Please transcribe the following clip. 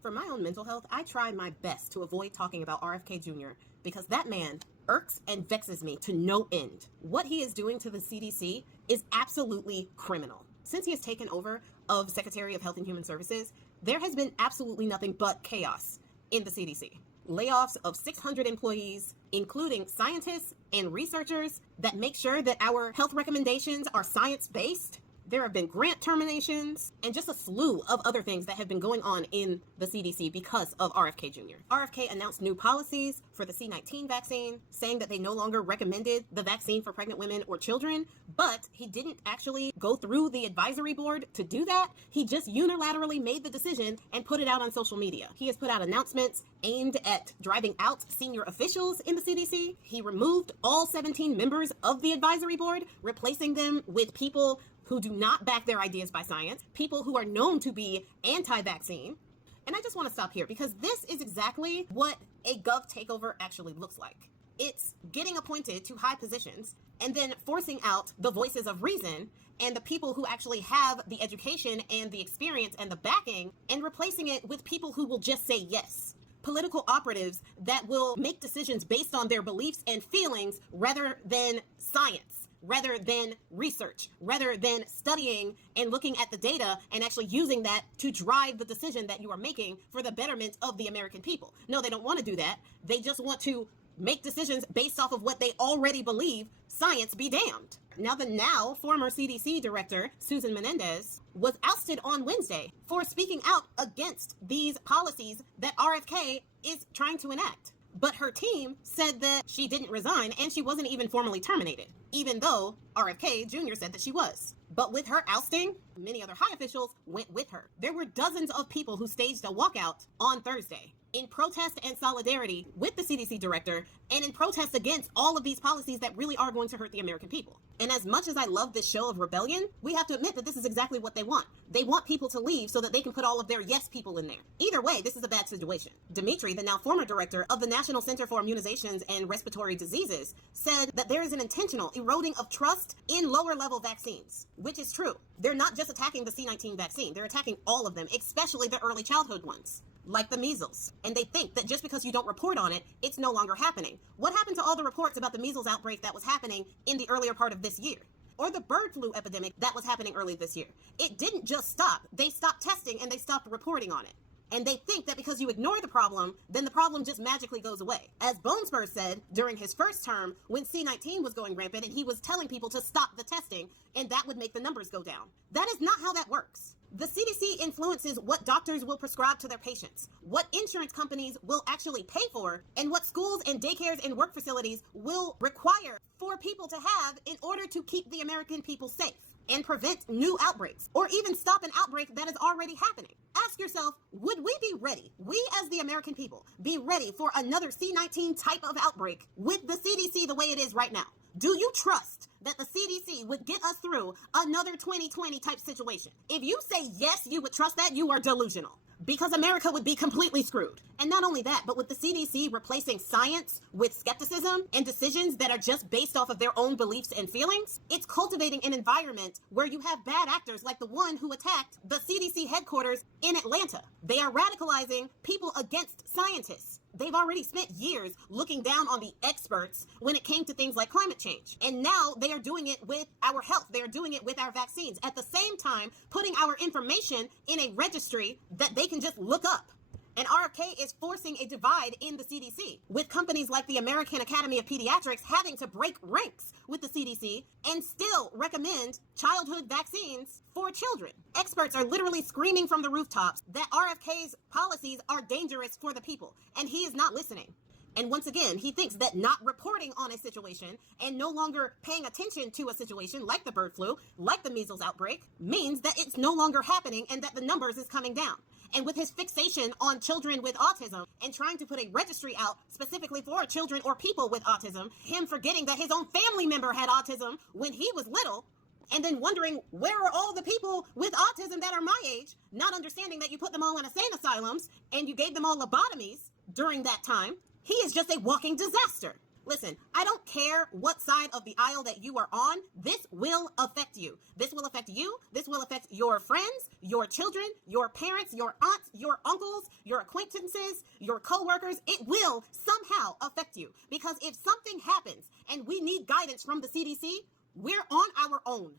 For my own mental health, I try my best to avoid talking about RFK Jr. because that man irks and vexes me to no end. What he is doing to the CDC is absolutely criminal. Since he has taken over of Secretary of Health and Human Services, there has been absolutely nothing but chaos in the CDC. Layoffs of 600 employees, including scientists and researchers that make sure that our health recommendations are science-based. There have been grant terminations and just a slew of other things that have been going on in the CDC because of RFK Jr. RFK announced new policies for the C-19 vaccine, saying that they no longer recommended the vaccine for pregnant women or children, but he didn't actually go through the advisory board to do that. He just unilaterally made the decision and put it out on social media. He has put out announcements aimed at driving out senior officials in the CDC. He removed all 17 members of the advisory board, replacing them with people who do not back their ideas by science, people who are known to be anti-vaccine. And I just want to stop here because this is exactly what a gov takeover actually looks like. It's getting appointed to high positions and then forcing out the voices of reason and the people who actually have the education and the experience and the backing, and replacing it with people who will just say yes. Political operatives that will make decisions based on their beliefs and feelings rather than science, rather than research, rather than studying and looking at the data and actually using that to drive the decision that you are making for the betterment of the American people. No, they don't want to do that. They just want to make decisions based off of what they already believe. Science be damned. Now, the now former CDC director, Susan Menendez, was ousted on Wednesday for speaking out against these policies that RFK is trying to enact. But her team said that she didn't resign and she wasn't even formally terminated, even though RFK Jr. said that she was. But with her ousting, many other high officials went with her. There were dozens of people who staged a walkout on Thursday in protest and solidarity with the CDC director and in protest against all of these policies that really are going to hurt the American people. And as much as I love this show of rebellion, we have to admit that this is exactly what they want. They want people to leave so that they can put all of their yes people in there. Either way, this is a bad situation. Dimitri, the now former director of the National Center for Immunizations and Respiratory Diseases, said that there is an intentional eroding of trust in lower level vaccines, which is true. They're not just attacking the C-19 vaccine, they're attacking all of them, especially the early childhood ones, like the measles. And they think that just because you don't report on it, it's no longer happening. What happened to all the reports about the measles outbreak that was happening in the earlier part of this year? Or the bird flu epidemic that was happening early this year? It didn't just stop. They stopped testing and they stopped reporting on it. And they think that because you ignore the problem, then the problem just magically goes away. As Bonespur said during his first term when C-19 was going rampant and he was telling people to stop the testing and that would make the numbers go down. That is not how that works. The CDC influences what doctors will prescribe to their patients, what insurance companies will actually pay for, and what schools and daycares and work facilities will require for people to have in order to keep the American people safe and prevent new outbreaks, or even stop an outbreak that is already happening. Ask yourself, would we be ready, we as the American people, be ready for another C-19 type of outbreak with the CDC the way it is right now? Do you trust that the CDC would get us through another 2020 type situation? If you say yes, you would trust that, you are delusional. Because America would be completely screwed. And not only that, but with the CDC replacing science with skepticism and decisions that are just based off of their own beliefs and feelings, it's cultivating an environment where you have bad actors like the one who attacked the CDC headquarters in Atlanta. They are radicalizing people against scientists. They've already spent years looking down on the experts when it came to things like climate change. And now they are doing it with our health. They are doing it with our vaccines. At the same time, putting our information in a registry that they can just look up. And RFK is forcing a divide in the CDC, with companies like the American Academy of Pediatrics having to break ranks with the CDC and still recommend childhood vaccines for children. Experts are literally screaming from the rooftops that RFK's policies are dangerous for the people, and he is not listening. And once again, he thinks that not reporting on a situation and no longer paying attention to a situation like the bird flu, like the measles outbreak, means that it's no longer happening and that the numbers is coming down. And with his fixation on children with autism and trying to put a registry out specifically for children or people with autism, him forgetting that his own family member had autism when he was little, and then wondering where are all the people with autism that are my age, not understanding that you put them all in insane asylums and you gave them all lobotomies during that time. He is just a walking disaster. Listen, I don't care what side of the aisle that you are on. This will affect you. This will affect you. This will affect your friends, your children, your parents, your aunts, your uncles, your acquaintances, your coworkers. It will somehow affect you, because if something happens and we need guidance from the CDC, we're on our own.